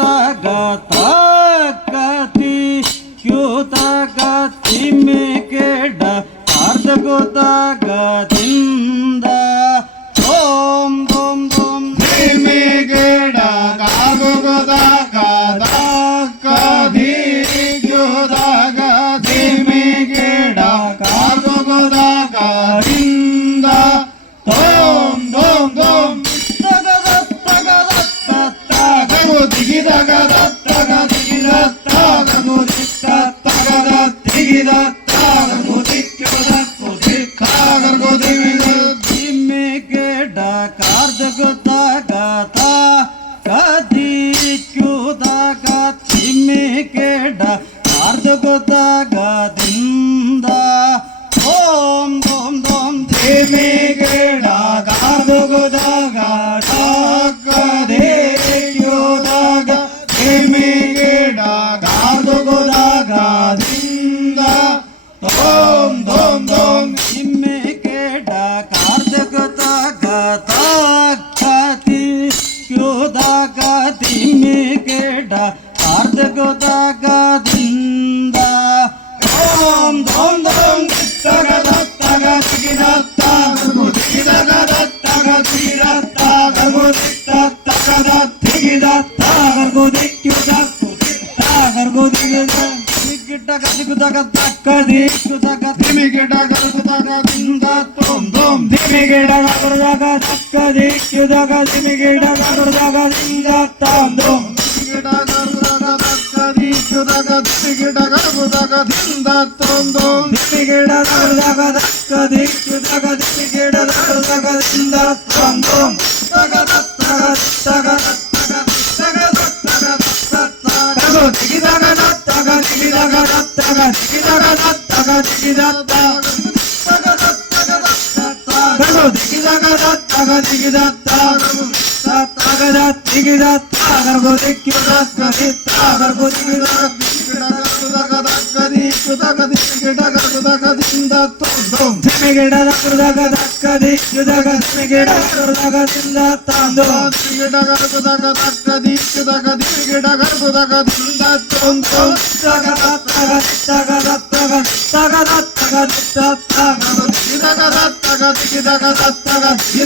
ಗತಿ ಕ್ಯೂತಗತಿ ಮೇಕೆಡ ಕಾರ್ದಗುತಗದಿಂದ ಓಂ ದೋಂ ದೋಂ ಮೇಕೆಡ ಕಾರ್ದಗುತಗದಿ ಕ್ಯೂತಗತಿ ಮೇಕೆಡ ಕಾರ್ದಗುತಗದಿಂದ ಓಂ ದೋಂ ದೋಂ ಕಾರ್ದಗುತಗದಿಂದ ಓಂ ದೋಂ ದೋಂ ಮೇಕೆಡ ಕಾರ್ದಗುತಗದಿ ಮೇಕೆಡ ಕಾರ್ದಗುತಗದಿಂದ ಓಂ ದೋಂ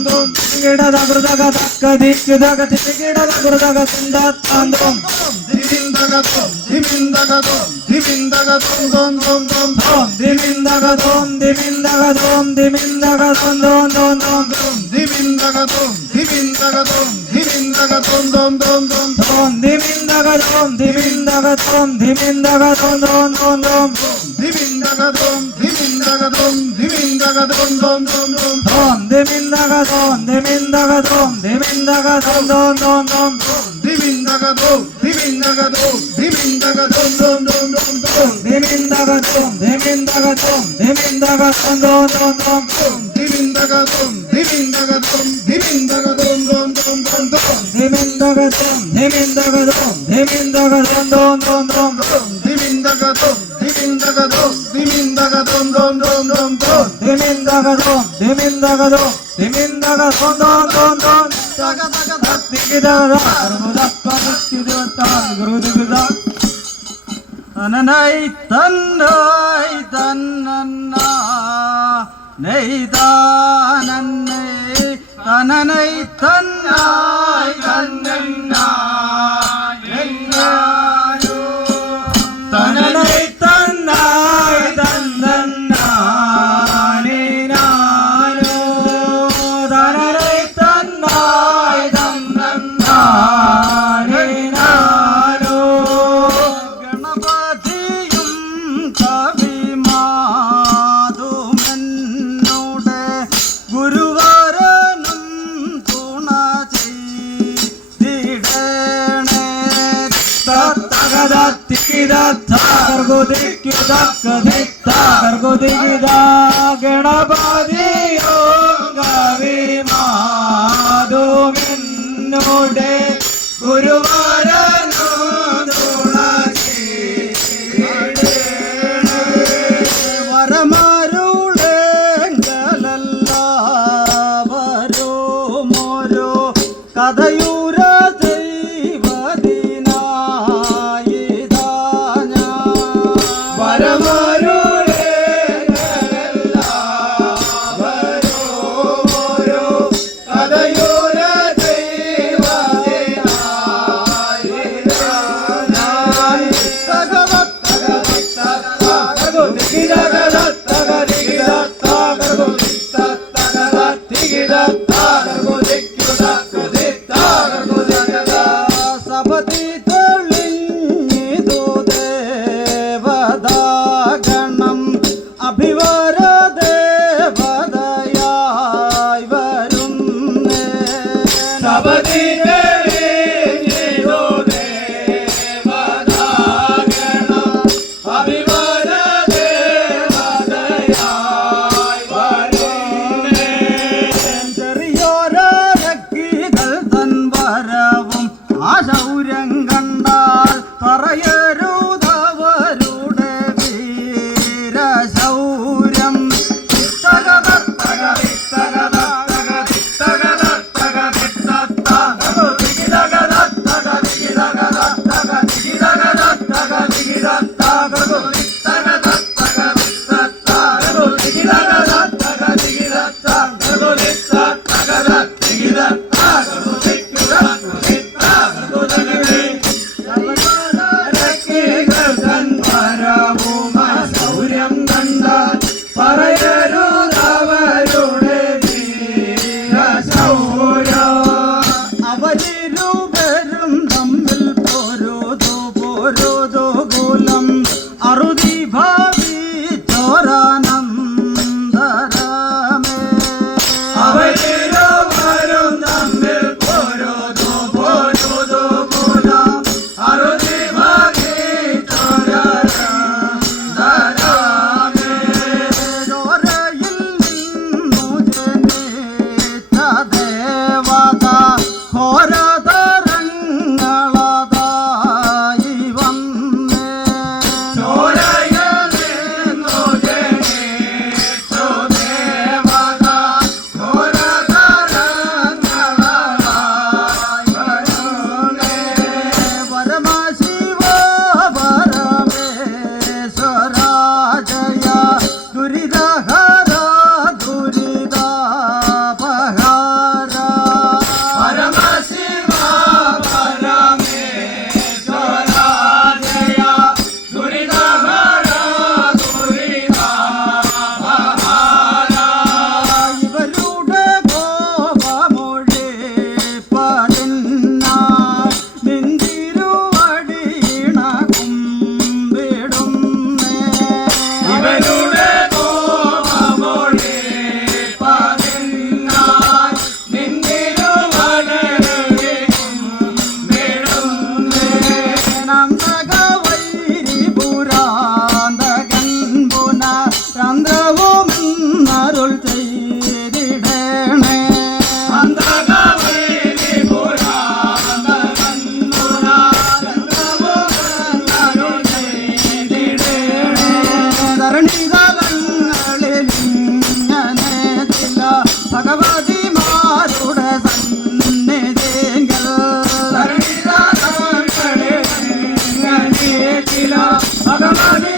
ದೋಂ ಮೇಕೆಡ ಕಾರ್ದಗುತಗತಿ ಕ್ಯೂತಗತಿ ಮೇಕೆಡ ಕಾರ್ದಗುತಗದಿಂದ ಓಂ ದೋಂ ದೋಂ ತನ್ನನೈ ತನ್ನಾಯ್ ತನ್ನನ್ನ ഗണപതിയോ കവിമാധുവിനോടെ ഗുരുവാരനോ വരമാരുളെങ്കലല്ലാവരോമോരോ കഥയൂര സപതി തെളിഞ്ഞിതു ദേവതാഗണം അഭിവര ദേവതയായി വരുന്നേ സപതി തെളിഞ്ഞിതു ദേവതാഗണം അഭിവര ദേവതയായി വരുന്നേ ചെറിയോരക്കികൾ തൻ വരവും ആശൗര്യം കണ്ടാൽ പറയരുതവരുടെ വീരശൗര്യം അവരിരുവരും തമ്മിൽ പൊരുതു കുലം അറുതി ഭാവിച്ചോരാനന്ദരമേ അവരിരുവരും തമ്മിൽ പൊരുതു കുലം അറുതി ഭാവിച്ചോരാനന്ദരമേ ചോരയിൽ നിന്നു ജനിച്ച ദേവത ഘോരതരങ്ങളതായി വന്നേ ചോരയിൽ നിന്നു ജനിച്ചു ദേവത ഘോരതരങ്ങളതായി വരുന്നേ പരമശിവ പരമേശ്വരാ ജയ ദുരിതഹര ദുരിതാപഹാര പരമശിവ പരമേശ്വര ജയ ദുരിതഹര ദുരിതാപഹാര ഇവരുടെ കോപമൊഴി പതിന്നാൽ നിന്തിരുവടിയിണ കുമ്പിടുന്നേ ഇവരുടെ കോപമൊഴി പതിന്നാൽ നിന്നിരുവടിയിടുന്നേ നന്ദകവൈരിപുരാന്തകൻ പുന ചന്ദ്രവും അരുൾ ചെയ്തിടണേ ധരണിതലങ്ങളിലിങ്ങനെ ചില ഭഗവതിമാരുടെ സന്നിധികൾ ഭഗവതി